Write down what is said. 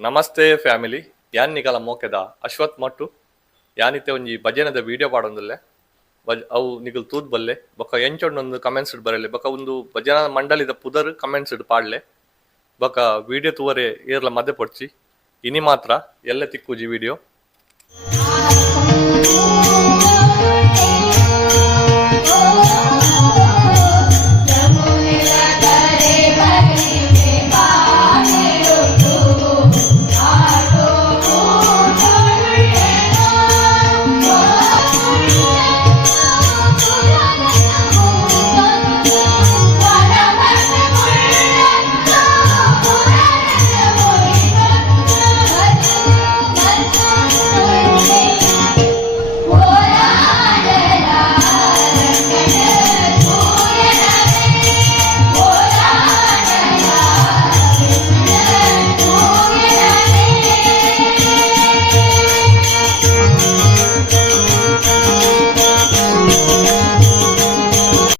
ನಮಸ್ತೆ ಫ್ಯಾಮಿಲಿ ಯಾನ್ ನಿಗಲ ಮೋಕೆದ ಅಶ್ವಥ್ ಮಟ್ಟು ಯಾನಿತ್ತೆ ಒಂಜಿ ಭಜನದ ವಿಡಿಯೋ ಪಾಡೊಂದುಲ್ಲೆ ಅವು ನಿಗಲ್ ತೂದ್ ಬಲ್ಲೆ ಬೊಕ ಎಂಚೊಂದೊಂದು ಕಮೆಂಟ್ಸ್ ಇಡ್ ಬರಲೆ ಬೊಕ ಒಂದು ಭಜನಾ ಮಂಡಳಿದ ಪುದರ್ ಕಮೆಂಟ್ಸ್ ಇಡ್ ಪಾಡ್ಲೆ ಬೊಕ ವಿಡಿಯೋ ತೂವರೆ ಏರ್ಲ ಮದ್ದೆ ಪೊಡ್ಚಿ ಇನಿ ಮಾತ್ರ ಎಲ್ಲ ತಿಕ್ಕುಜಿ ವಿಡಿಯೋ